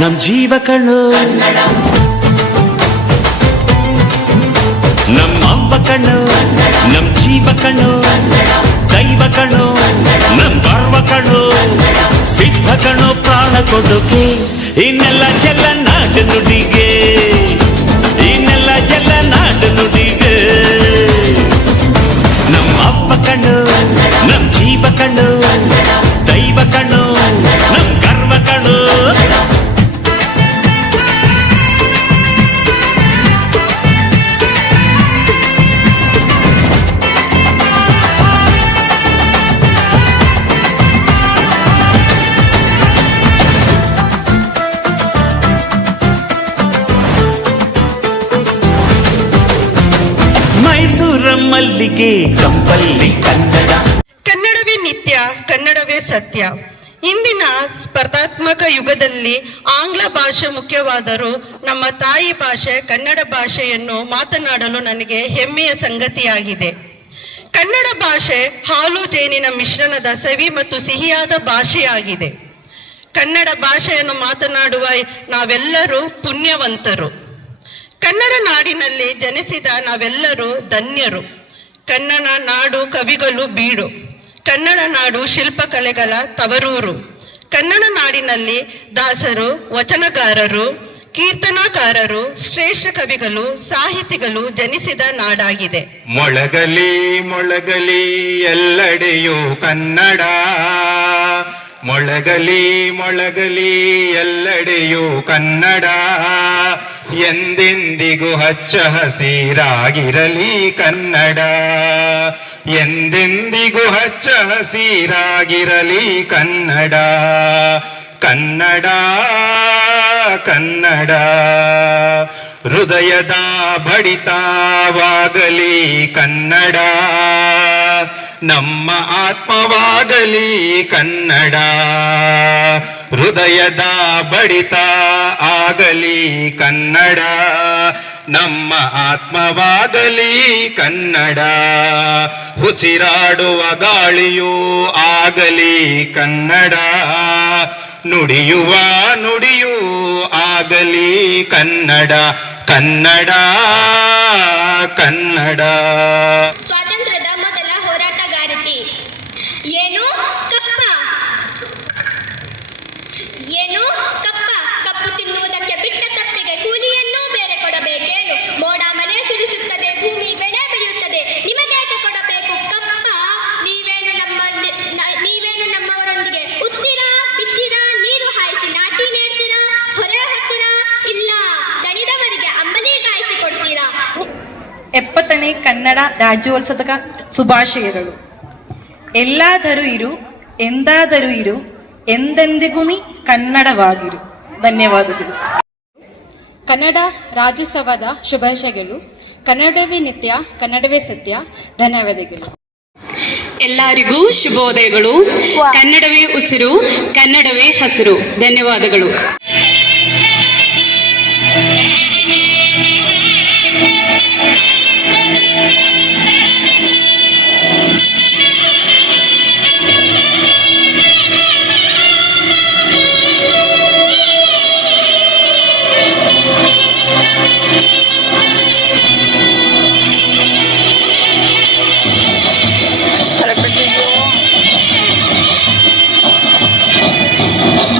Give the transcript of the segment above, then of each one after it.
ನಮ್ ಜೀವ ಕಣ್ಣು, ನಮ್ಮ ಅವ್ವ ಕಣ್ಣು, ನಮ್ ಜೀವ ಕಣ್ಣು, ದೈವ ಕಣ್ಣು, ನಮ್ ಗರ್ವ ಕಣ್ಣು, ಸಿದ್ಧ ಕಣ್ಣು, ಪ್ರಾಣ ಕೊಡುಗೆ ಇನ್ನೆಲ್ಲ ಜಲ ನಾಡು ನುಡಿಗೆ, ಇನ್ನೆಲ್ಲ ಜಲ ನಾಡು ನುಡಿಗೆ. ನಮ್ಮ ಅವ್ವ ಕಣ್ಣು, ನಮ್ ಜೀವ ಕಣ್ಣು, ದೈವ ಕಣ್ಣು, ನಮ್ ಗರ್ವ ಕಣ್ಣು. ಮೈಸೂರ ಮಲ್ಲಿಗೆ ಕಂಪಲ್ಲಿ ಕನ್ನಡ. ಕನ್ನಡವೇ ನಿತ್ಯ, ಕನ್ನಡವೇ ಸತ್ಯ. ಇಂದಿನ ಸ್ಪರ್ಧಾತ್ಮಕ ಯುಗದಲ್ಲಿ ಆಂಗ್ಲ ಭಾಷೆ ಮುಖ್ಯವಾದರೂ ನಮ್ಮ ತಾಯಿ ಭಾಷೆ ಕನ್ನಡ ಭಾಷೆಯನ್ನು ಮಾತನಾಡಲು ನನಗೆ ಹೆಮ್ಮೆಯ ಸಂಗತಿಯಾಗಿದೆ. ಕನ್ನಡ ಭಾಷೆ ಹಾಲು ಜೇನಿನ ಮಿಶ್ರಣದ ಸವಿ ಮತ್ತು ಸಿಹಿಯಾದ ಭಾಷೆಯಾಗಿದೆ. ಕನ್ನಡ ಭಾಷೆಯನ್ನು ಮಾತನಾಡುವ ನಾವೆಲ್ಲರೂ ಪುಣ್ಯವಂತರು. ಕನ್ನಡ ನಾಡಿನಲ್ಲಿ ಜನಿಸಿದ ನಾವೆಲ್ಲರೂ ಧನ್ಯರು. ಕನ್ನಡ ನಾಡು ಕವಿಗಳು ಬೀಡು, ಕನ್ನಡ ನಾಡು ಶಿಲ್ಪಕಲೆಗಳ ತವರೂರು. ಕನ್ನಡ ನಾಡಿನಲ್ಲಿ ದಾಸರು, ವಚನಗಾರರು, ಕೀರ್ತನಾಕಾರರು, ಶ್ರೇಷ್ಠ ಕವಿಗಳು, ಸಾಹಿತಿಗಳು ಜನಿಸಿದ ನಾಡಾಗಿದೆ. ಮೊಳಗಲಿ ಮೊಳಗಲಿ ಎಲ್ಲೆಡೆಯೂ ಕನ್ನಡ, ಮೊಳಗಲಿ ಮೊಳಗಲಿ ಎಲ್ಲೆಡೆಯೂ ಕನ್ನಡ, ಎಂದೆಂದಿಗೂ ಹಚ್ಚ ಹಸಿರಾಗಿರಲಿ ಕನ್ನಡ, ಎಂದೆಂದಿಗೂ ಹಚ್ಚ ಹಸಿರಾಗಿರಲಿ ಕನ್ನಡ. ಕನ್ನಡ ಕನ್ನಡ ಹೃದಯದ ಬಡಿತವಾಗಲಿ ಕನ್ನಡ, ನಮ್ಮ ಆತ್ಮವಾಗಲಿ ಕನ್ನಡ. ಹೃದಯದ ಬಡಿತ ಆಗಲಿ ಕನ್ನಡ, ನಮ್ಮ ಆತ್ಮವಾಗಲಿ ಕನ್ನಡ. ಉಸಿರಾಡುವ ಗಾಳಿಯೂ ಆಗಲಿ ಕನ್ನಡ, ನುಡಿಯುವ ನುಡಿಯೂ ಆಗಲಿ ಕನ್ನಡ. ಕನ್ನಡ ಕನ್ನಡ. ಸ್ವಾತಂತ್ರ್ಯದ ಮೊದಲ ಹೋರಾಟಗಾರತಿ ಏನು ಕಪ್ಪ, ಏನು ಕಪ್ಪ, ಕಪ್ಪು ತಿನ್ನುವುದಕ್ಕೆ ಬಿಟ್ಟ ತಪ್ಪಿಗೆ ಕೂಲಿಯನ್ನು ಬೇರೆ ಕೊಡಬೇಕೇನು? ಮೋಡ ಮಳೆ ಸುರಿಸುತ್ತದೆ, ಭೂಮಿ ಬೆಳೆ ಬೆಳೆಯುತ್ತದೆ, ನಿಮಗೇಕೆ ಕೊಡಬೇಕು ಕಪ್ಪ? ನೀವೇನು ನಮ್ಮವರೊಂದಿಗೆ ಉತ್ತೀರಾ, ಬಿತ್ತೀರಾ, ನೀರು ಹಾಯಿಸಿ ನಾಟಿ ನೇಡ್ತೀರಾ, ಹೊರೆ ಹೊತ್ತೀರಾ, ಇಲ್ಲ ದಣಿದವರಿಗೆ ಅಂಬಲಿ ಕಾಯಿಸಿ ಕೊಡ್ತೀರಾ? 70ನೇ ಕನ್ನಡ ರಾಜ್ಯೋತ್ಸವದ ಶುಭಾಶಯಗಳು. ಎಲ್ಲಾದರೂ ಇರು, ಎಂದಾದರೂ ಇರು, ಎಂದೆಂದಿಗೂ ನೀ ಕನ್ನಡವಾಗಿರು. ಧನ್ಯವಾದಗಳು. ಕನ್ನಡ ರಾಜ್ಯೋತ್ಸವದ ಶುಭಾಶಯಗಳು. ಕನ್ನಡವೇ ನಿತ್ಯ, ಕನ್ನಡವೇ ಸತ್ಯ. ಧನ್ಯವಾದಗಳು. ಎಲ್ಲರಿಗೂ ಶುಭೋದಯಗಳು. ಕನ್ನಡವೇ ಉಸಿರು, ಕನ್ನಡವೇ ಹಸಿರು. ಧನ್ಯವಾದಗಳು.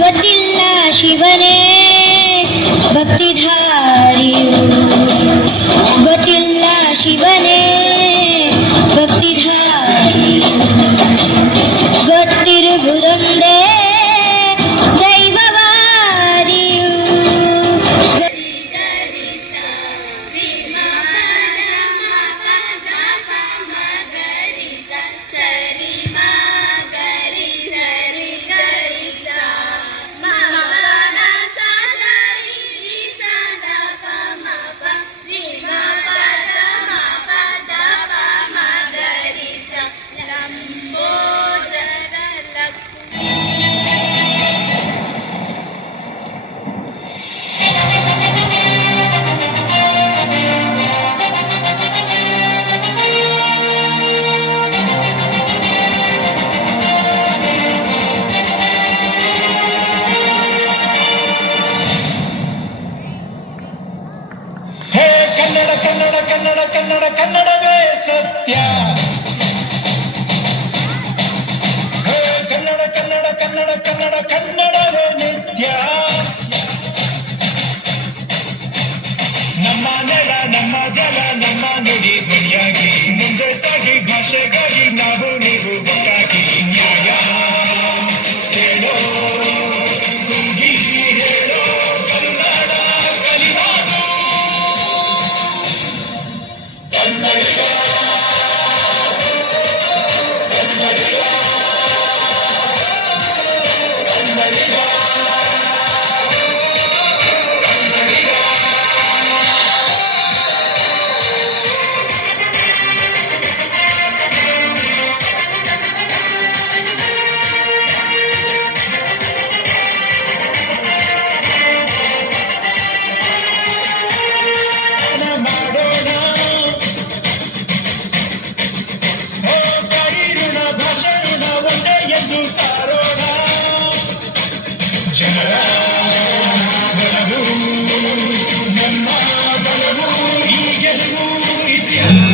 ಗೊತ್ತಿಲ್ಲ ಶಿವನೇ ಭಕ್ತಿಧಾರಿಯು, ಗೊತ್ತಿಲ್ಲ ಶಿವನೇ ಭಕ್ತಿಧಾರಿಯು, ಗೊತ್ತಿರುವುದೊಂದೇ ದೈವವಾರಿಯು. ಕನ್ನಡ ಕನ್ನಡ ಕನ್ನಡವೇ ಸತ್ಯ. ಕನ್ನಡ ಕನ್ನಡ ಕನ್ನಡ ಕನ್ನಡ ಕನ್ನಡವೇ ನಿತ್ಯ. ನಮ್ಮ ನೆಲ ನಮ್ಮ ಜಲ ನಮ್ಮ ನುಡಿ ಧ್ವನಿಯಾಗಿ ಮುಂದೆ ಸಾಗಿ ಭಾಷೆಗಾಗಿ ನಾವು ನೀವು ಒಟ್ಟಾಗಿ ನ್ಯಾಯ ಹೇಳೋ ಕೂಗಿ ಹೇಳೋ ಕನ್ನಡ ಕಲಿವಾದು ಕನ್ನಡಿಗ ಕನ್ನಡಿಗ ಕನ್ನಡಿಗ ಮಾಡೋಣ ಓ ತಾಯಿ ಋಣ ಭಾಷೆ ಋಣ ಒಂದೇ ಎಂದು ಸಾರೋಣ. ಜನರ ಬಲವು ನಮ್ಮ ಬಲವು ಈ ಗೆಲುವು ಇದೆಯಲ್ಲ.